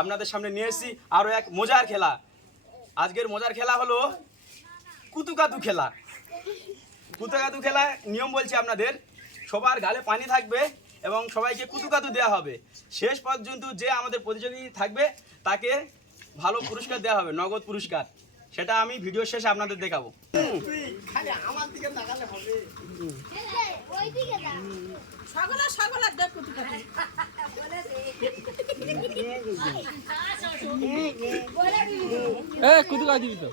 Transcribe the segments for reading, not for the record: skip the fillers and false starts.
আপনাদের সামনে নিয়ে এসেছি আরো এক মজার খেলা। আজকের মজার খেলা হলো কুতুকাতু খেলা। কুতুকাতু খেলা নিয়ম বলছি আপনাদের, সবার গালে পানি থাকবে এবং সবাইকে কুতুকাতু দেওয়া হবে। শেষ পর্যন্ত যে আমাদের প্রতিযোগী থাকবে তাকে ভালো পুরস্কার দেওয়া হবে, নগদ পুরস্কার। সেটা আমি ভিডিও শেষে আপনাদের দেখাবো। কুতুকা দিবি তো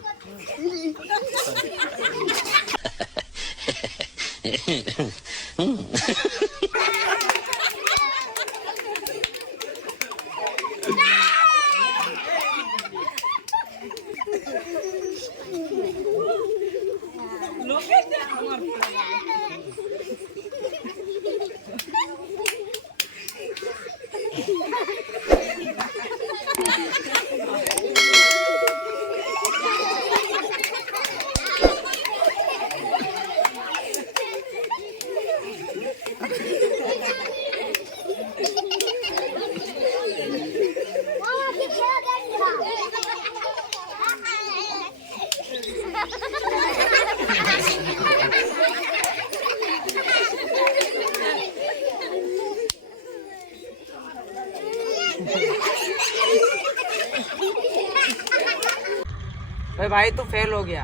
भाई तू फेल हो गया।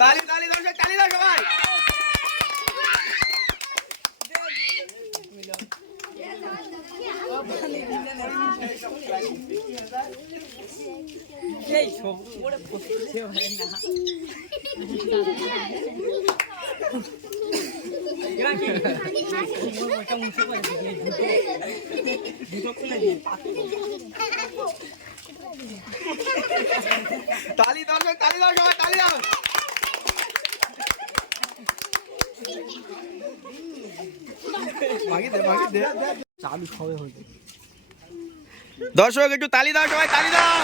ताली ताली दर्शक ताली दाও সবাই। এই সব ওরে পড়তে হয় না। ताली दर्शक ताली दाও সবাই, ताली দাও। চালু সবে হইছে। দর্শক একটু তালি দাও সবাই, তালি দাও।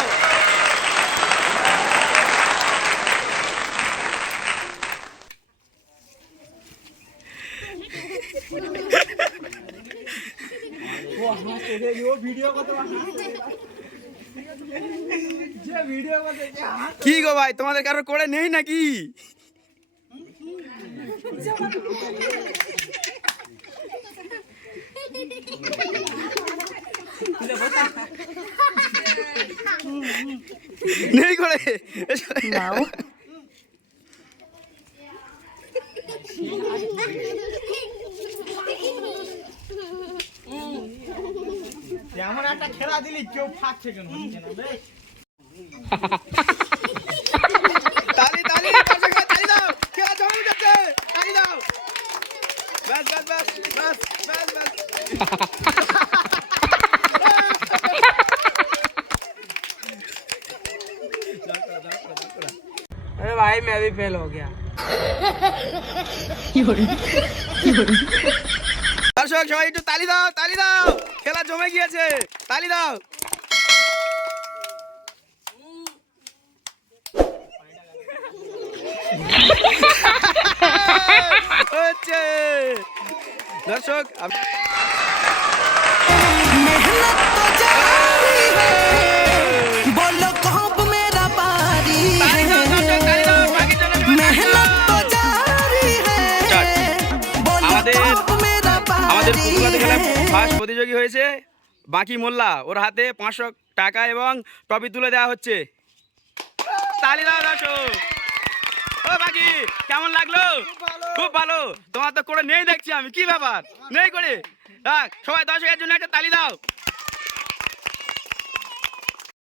কি গো ভাই, তোমাদের কারো করে নেই নাকি? নেই করে নাও। এমন একটা খেলা দিলি কেউ ফাঁকছে কেন? তালি তালি দর্শক তালি দাও, খেলা জমে উঠেছে, তালি দাও। বাস বাস বাস বাস বাস বাস। अरे भाई मैं भी फेल हो गया। দর্শক সবাই একটু তালি দাও, তালি দাও। খেলা জমে গিয়েছে, তালি দাও। হচ্ছে দর্শক আমাদের কুতুকাতু খেলায় ফার্স্ট প্রতিযোগী হয়েছে বাকি মোল্লা। ওর হাতে 500 টাকা এবং ট্রফি তুলে দেওয়া হচ্ছে। তালি দাও দর্শক। ও বাকি কেমন লাগলো? খুব ভালো। তোমার তো করে নেই দেখছি আমি, কি ব্যাপার? নেই করে সবাই দর্শকের জন্য একটা তালি দাও।